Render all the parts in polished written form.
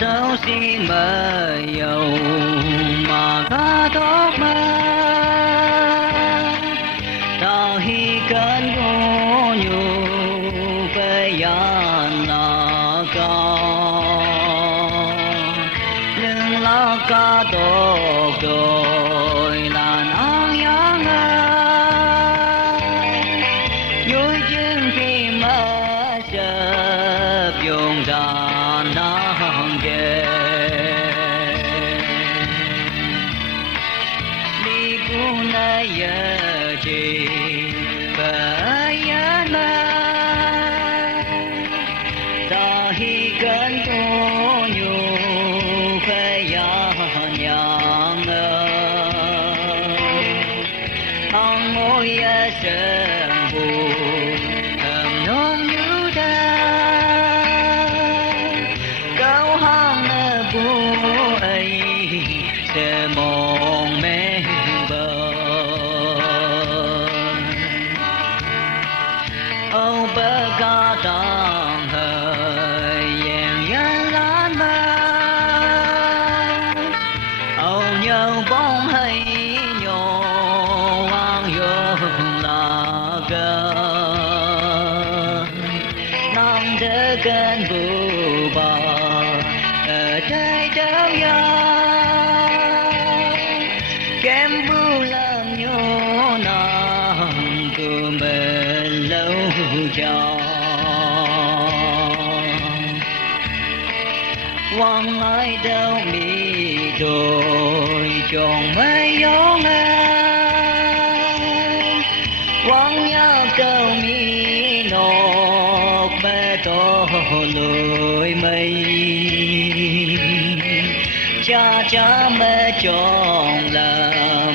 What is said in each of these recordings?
đâu xin mơ dầu mà có tốt mơ tao hi cơn vô nhu về gian là cao nhưng lo cả tốt rồi là nắng nhang vui chừng khi mơ chợt dùng ra nắng về đi buồn nay giờ chỉ phải nhớ ta hi cơn cô nhu phải nhang nhang thằng môi sương buồn thầm nôn như ta câu hang bu ấy sẽ mong mê bờ âu bờ ca tang hơi yên yên lan mơ âu nhau bóng hay nhỏ hoang dông là cơ nằm đỡ cơn bu bờ ở đây đâu kem bu làm nhô nàng của mình lâu cho quăng ai đâu mi đôi chồng mấy gió quăng nhau đâu mi nọc mẹ to lối mây cha cha mẹ chọn làm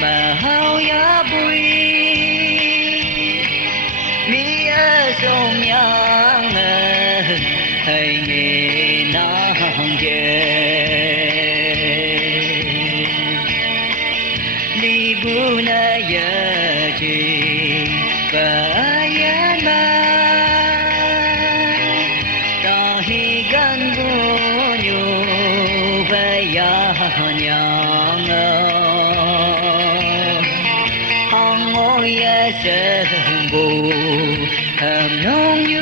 mà hao giá bụi mi ở sông nhang hay nghe nắng về đi bu na giờ chỉ phải nhớ ta hi gan bu nhu phải nhang hang ngồi sương buồn thầm nôn